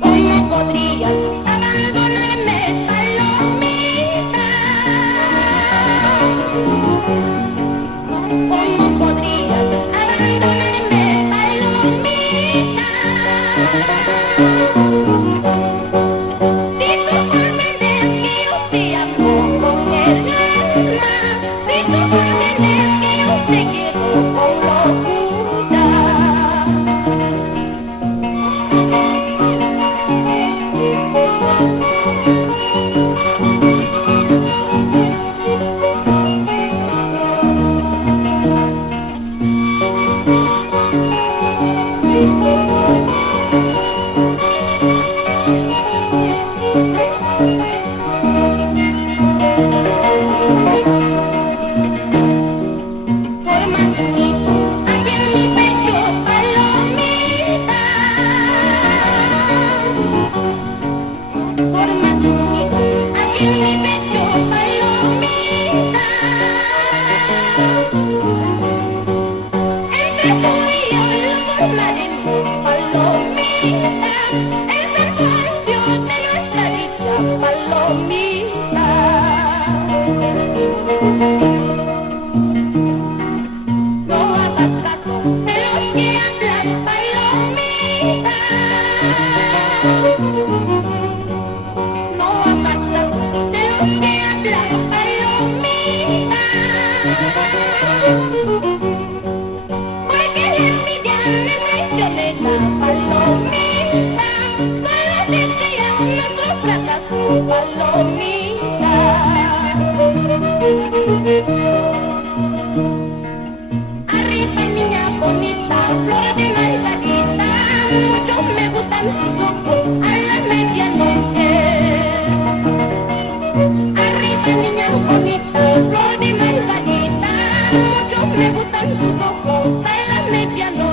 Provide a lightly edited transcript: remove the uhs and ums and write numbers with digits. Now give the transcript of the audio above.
¿Cómo podrías abandonarme, palomita? ¿Cómo podrías abandonarme, palomita? Si tú comprendes que yo te amo con el alma, si tú comprendes que yo te quiero con locura. Forma tu nido aquí en mi pecho, palomita. Forma tu nido aquí en mi pecho, palomita. Entre tú y yo lo formaremos, palomita. Es el cambio de nuestra dicha, palomita. No hagas caso de los que hablan, palomita. No hagas caso de los que hablan, palomita. Porque la envidia es traicionera, palomita. Solo desean nuestro fracaso, palomita. Arriba niña bonita, flor de margarita, muchos me gustan tus ojos a la medianoche. Arriba niña bonita, flor de margarita, muchos me gustan tus ojos a la medianoche.